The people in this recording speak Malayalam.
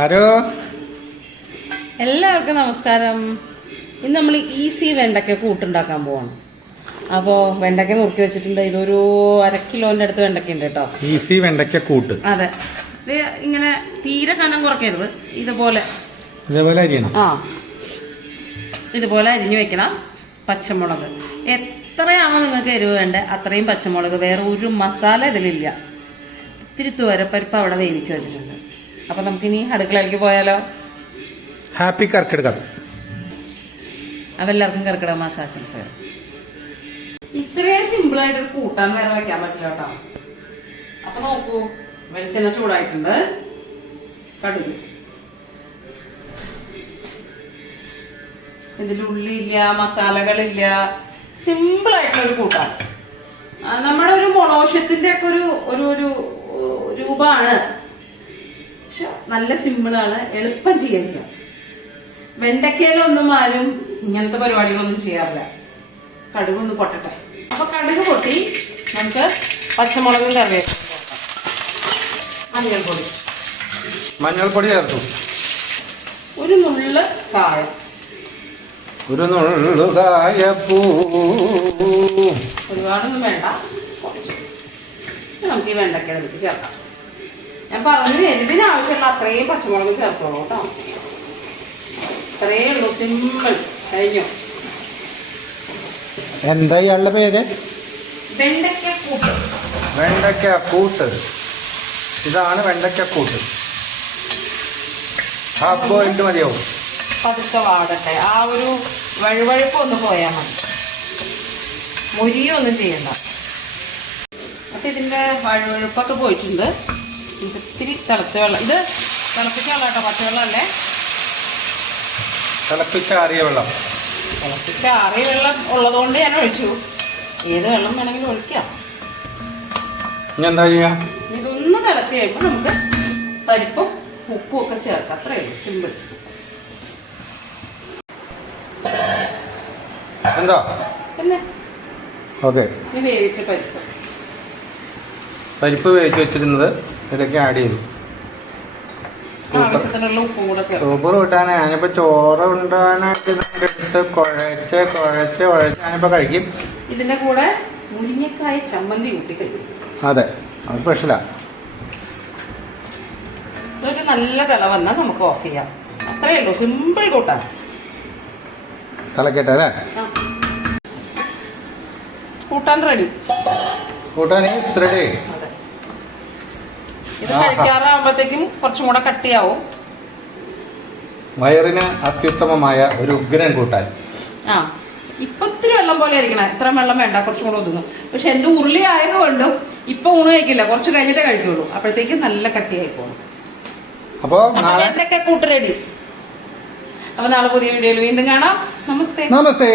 ആരോ എല്ലാവർക്കും നമസ്കാരം. ഇന്ന് നമ്മൾ ഈസി വെണ്ടയ്ക്ക കൂട്ടുണ്ടാക്കാൻ പോവാണ്. അപ്പോൾ വെണ്ടയ്ക്ക നുറുക്കി വെച്ചിട്ടുണ്ട്. ഇതൊരു 1/2 കിലോന്റെ അടുത്ത് വെണ്ടയ്ക്ക ഉണ്ട് കേട്ടോ. ഈസി വെണ്ടയ്ക്ക കൂട്ട്. അതെ, ഇത് ഇങ്ങനെ തീരെ കനം കുറയ്ക്കരുത്. ഇതേപോലെ അരിയണം. ഇതുപോലെ അരിഞ്ഞു വെക്കണം. പച്ചമുളക് എത്രയാണോ നിങ്ങൾക്ക് എരിവ് വേണ്ടത് അത്രയും പച്ചമുളക്. വേറെ ഒരു മസാല ഇതിലില്ല. ഇത്തിരി തുവരപ്പരിപ്പ് അവിടെ വേവിച്ച് വെച്ചിട്ടുണ്ട്. അപ്പൊ നമുക്കിനി അടുക്കളയിലേക്ക് പോയാലോ? ഹാപ്പി കർക്കിടക. അപ്പൊ എല്ലാവർക്കും കർക്കിടക മാസ ആശംസകൾ. ഇത്രയും സിമ്പിൾ ആയിട്ടൊരു കൂട്ടാൻ വേറെ വെക്കാൻ പറ്റില്ല കേട്ടോ. അപ്പൊ നോക്കൂ, വെളിച്ചെണ്ണ ചൂടായിട്ടുണ്ട്. കടുക്, ഇതിൽ ഉള്ളിയില്ല, മസാലകളില്ല, സിമ്പിൾ ആയിട്ടുള്ള ഒരു കൂട്ടാൻ. നമ്മുടെ ഒരു മൊണോഷ്യത്തിന്റെ ഒക്കെ ഒരു രൂപമാണ്. പക്ഷെ നല്ല സിമ്പിളാണ്, എളുപ്പം ചെയ്യാം. വെണ്ടയ്ക്കയിലൊന്നും ആരും ഇങ്ങനത്തെ പരിപാടികളൊന്നും ചെയ്യാറില്ല. കടുക് ഒന്ന് പൊട്ടട്ടെ. അപ്പൊ കടുക് പൊട്ടി നമുക്ക് പച്ചമുളകും കറിവേപ്പിലും മഞ്ഞൾപ്പൊടി ചേർത്തു. ഒരു നുള്ള് കായം, ഒരുപാടൊന്നും വേണ്ട. നമുക്ക് ഈ വെണ്ടയ്ക്ക എടുത്ത് ചേർക്കാം. ഞാൻ പറഞ്ഞു, എരിവിന് ആവശ്യമുള്ള അത്രയും പച്ചമുളക് ചേർത്തോളൂ കേട്ടോ. അത്രയേ ഉള്ളൂ, സിമ്പിൾ. കഴിഞ്ഞു. എന്താ ഇയാളുടെ പേര്? വെണ്ടയ്ക്ക കൂട്ട്. വെണ്ടയ്ക്ക കൂട്ട്. ഇതാണ് വെണ്ടയ്ക്ക കൂട്ട്. ഹാഫ് ബോയിൽഡ് മതിയാവും. പതുക്കെ വാടട്ടെ. ആ ഒരു വഴുവഴുപ്പ് ഒന്ന് പോയാൽ മതി. മുരിയൊന്നും ചെയ്യണ്ട. അപ്പൊ ഇതിന്റെ വഴുവഴുപ്പൊക്കെ പോയിട്ടുണ്ട്. ഇത്തിരി തിളച്ച വെള്ളം, ഇത് തിളപ്പിച്ച വെള്ളം കേട്ടോ, പച്ചവെള്ളം അല്ലേ. തിളപ്പിച്ചാറിയ വെള്ളം. തിളപ്പിച്ചാറിയ വെള്ളം ഉള്ളതുകൊണ്ട് ഞാൻ ഒഴിച്ചു. ഏത് വെള്ളം വേണമെങ്കിലും ഒഴിക്കാം. ഇനി എന്താ ചെയ്യാ? ഇതൊന്ന് തിളച്ച് കഴിയുമ്പോൾ നമുക്ക് പരിപ്പും ഉപ്പും ഒക്കെ ചേർക്കാം. അത്രയേ ഉള്ളൂ, സിമ്പിൾ. എന്താ പിന്നെ ഓക്കെ, വേവിച്ച പരിപ്പ് വേവിച്ച് വെച്ചിരുന്നത് ഇതിലേക്ക് ആഡ് ചെയ്തു. ആവശ്യത്തിനുള്ള ഉപ്പും കൂടെ ചേർക്കാം. സൂപ്പർ കൂട്ടാൻ. ഞാനിപ്പോ ചോറ് ഉണ്ടാകാനായിട്ട് എടുത്ത് കുഴച്ച് ഞാനിപ്പോ കഴിക്കും. ഇതിന്റെ കൂടെ മുരിങ്ങക്കായ ചമ്മന്തി കൂട്ടി കഴിക്കും. അതെ, അത് സ്പെഷ്യലാ. ഒരു നല്ല തിള വന്നാൽ നമുക്ക് ഓഫ് ചെയ്യാം. അത്രയേ ഉള്ളൂ, സിമ്പിൾ കൂട്ടാൻ. തിളക്കട്ടെ അല്ലേ? കൂട്ടാൻ റെഡി. കൂട്ടാൻ റെഡി. അതെ, ഇത് കഴിക്കാറാകുമ്പോഴത്തേക്കും കുറച്ചും കൂടെ കട്ടിയാവും. വയറിന് അത്യുത്തമമായ ഒരു ഉഗ്രൻ കൂട്ടാൻ. ഇപ്പൊ ഇത്തിരി വെള്ളം പോലെ ആയിരിക്കണം. ഇത്ര വെള്ളം വേണ്ട, കുറച്ചും കൂടെ ഒതുങ്ങും. പക്ഷെ എന്റെ ഉരുളി ആയതുകൊണ്ടും ഇപ്പൊ ഊണ് കഴിക്കില്ല, കുറച്ച് കഴിഞ്ഞിട്ടേ കഴിക്കുള്ളൂ. അപ്പോഴത്തേക്കും നല്ല കട്ടിയായി പോകും. അപ്പൊ വെണ്ടയ്ക്ക കൂട്ട് റെഡി. അപ്പൊ നാളെ പുതിയ വീഡിയോയിൽ വീണ്ടും കാണാം. നമസ്തേ. നമസ്തേ.